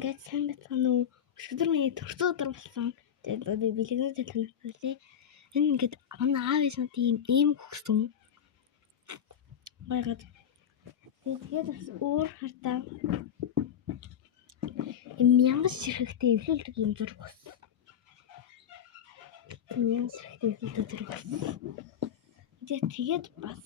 Ингээд сайн байна уу? Өчигдөр миний төрсөн өдөр болсон. Тэгээд би бэлгэнүүдэд танилцуулъя. Энэ ингээд манай аав ээж надад ийм өгсөн. Баягаад. Тэгээд бас өөр хартаа мянган ширхэгтэй эвлүүлдэг юм зүрх болсон. Мянган ширхэгтэй эвлүүлдэг зүрх болсон. Тэгээд бас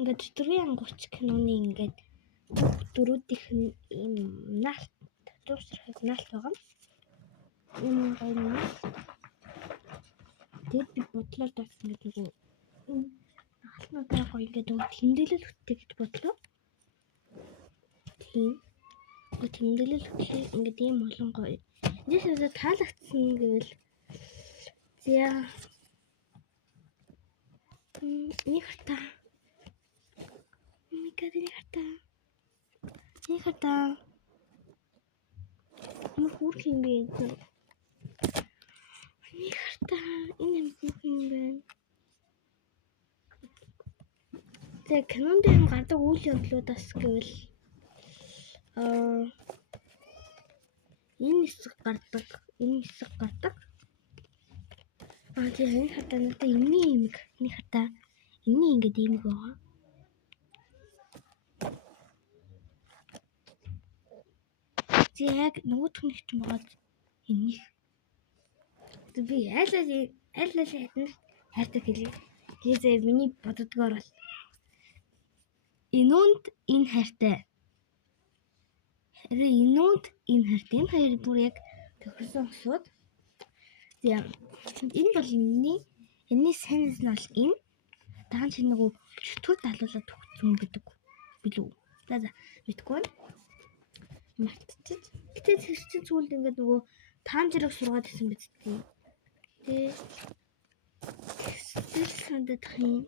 ингээд 430 киноны ингээд дөрүүдийнх нь ийм наалт төвшрэх наалт байгаа. Ийм гоё наалт. Тэгээд би бодлоо даас ингээд нөгөө наалтнуудаа гоё ингээд тэмдэглэл хөттэй гэж бодлоо. Тийм. Тэмдэглэл хөтлөө ингээд ийм олон гоё. Эндээс таалагдсан гэвэл зя нэг хата. Нэг хата. Нэг хүрх юм бэ? Нэг хата. Энэ хүрх юм бэ? Тэгээ кинонд юм гардаг үйл явдлуудаас гэвэл энэ хэсэг гардаг. Тэгээ энэ хата надад энэ хата. Энэ ингээд ийм байгаа. Яг нөгөөх нь ч байгаа энэ. Би айлаа хатна хайртай хэлээ. Тэгээ миний боддгоор бол энүүнд энэ хайртай. Энүүнд энэ хайртай. Энэ хоёр бүр яг тохирсон асуудал. Тэгээ энэ бол энэний сайнс нь бол энэ даан чи нөгөө чөтгөр далуулаад төгсөн гэдэг билүү. За мэдгүй байна. Мартчих. Гэтэ тэр чинь зүйлд ингээд нөгөө таам зэрэг сургаад исэн биз дээ. Тэгээ тэр сандах юм.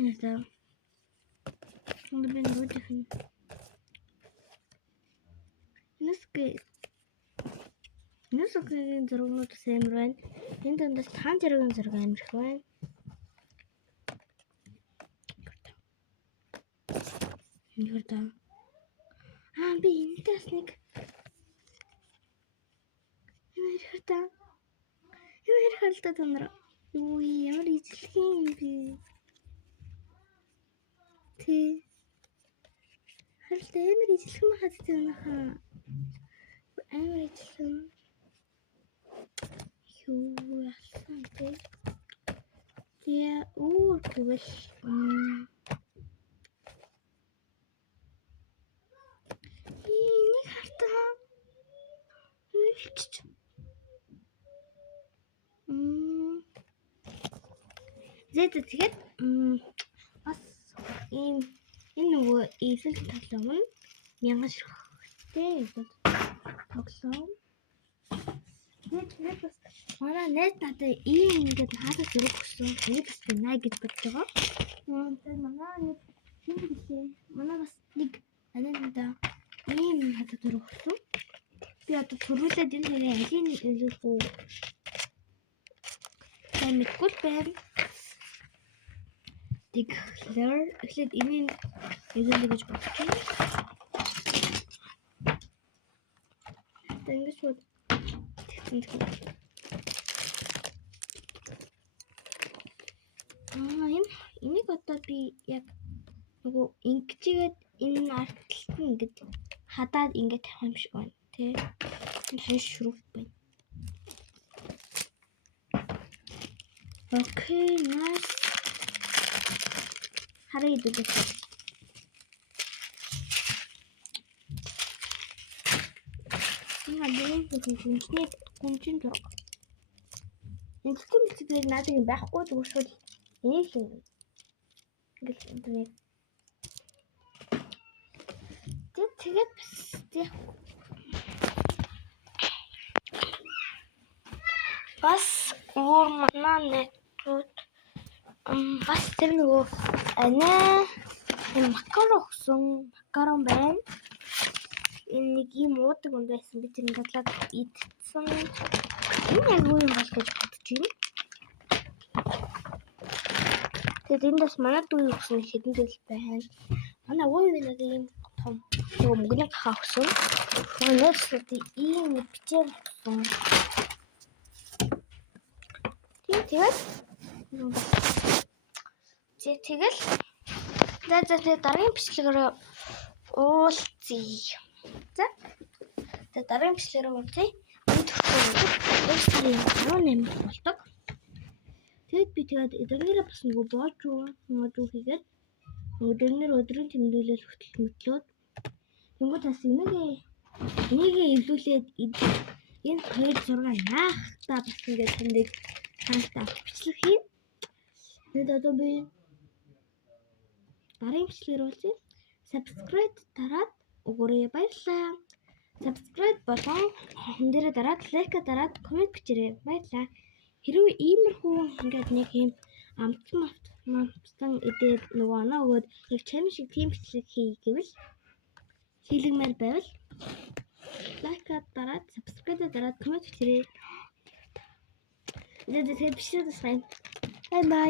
Нэзээ. Онд би нөгөө дэхэн. Нэсгийн зургууд амар байна. Энд дондос таам зэрэгийн зураг амар их байна. Юурда. Би энэс нэг. Энэ хэрхэлтэй тонор. Юу ямар ижлэх юм бэ? Тэ. Харилтай амар ижлэх юм хаад тэнийхээ. Амар ижлэх. Юу яасан бэ? Тэгээ тэгвэл тэгээд бас энэ нөгөө эвлэл тоглоом нь мянган ширхэгтэй тоглоом. Тэгээд бас манай найз надад ингээд хаалт зэрэг өгсөн. Тэгээд бас наа гэж бодож байгаа. Тэгээд манай нэг хин гэлээ. Манай бас нэг анинда ийм хаалт зэрэг өгсөн. Би одоо төрүүлээд энэ хоёрын алийг хэлэх үү? Мэдгүй байна. Тэгэхээр эхлээд энийг хэлэх гэж бодож байна. Тэнгис бод. Энийг одоо би яг нөгөө ингэжгээд энэ артлалт нь ингэж хадаад ингэж тавих юм шиг байна. Тэ. Энэ шүрэг байна. Окей, nice. Хараа идэх. Гүнжин дург. Энэ зүйлээр надад юм байхгүй зүгээр энийг л ингээл интернет. Тэгээд бас өөр манай найзууд бас тэр нөгөө анаа макарон байна. Энэ нэг юм уудаг юм байсан. Би тэрийг бодлоод идсэн. Энэ яг юу юм бол гэж бодож байна. Тэгээд энэ бас манай дүү өгсөн хэдэн тэл байна. Манай ууй нэг юм том нөгөө мөнгөний хаа өгсөн. Нөөцүүд ийм бичээр өгсөн. Тэгээд тэгээд дараагийн бичлэгээр уулзъя. За. Тэгээд дараагийн бичлэгээр уулзъя. Би төгсгөл 18 болдог. Тэгэд би эднэрээ бас нөгөө боожуу хийгээд эднэр өдрийн тэмдэглэл хөтөлмөтлөөд тэнгуү тас энийг эвлүүлээд энэ 2-6 яахтаа бас ингээд тэндээ хаалтаа бичлэг хийн. Тэгээд одоо би дараагийн бичлэгээр уулзъя. Subscribe дараад өгөөрэй. Баярлалаа. Subscribe болон хэн дээрээ дараад лайк дараад коммент бичээрэй. Баярлалаа. Хэрвээ иймэрхүү ингээд нэг юм амтсан идээд нөгөө оноо өгөөд яг чанар шиг тийм бичлэг хий гэвэл хийлгмээр байвал лайк дараад subscribe дараад коммент бичээрэй. Тэгээд бичлэгээс бай бай.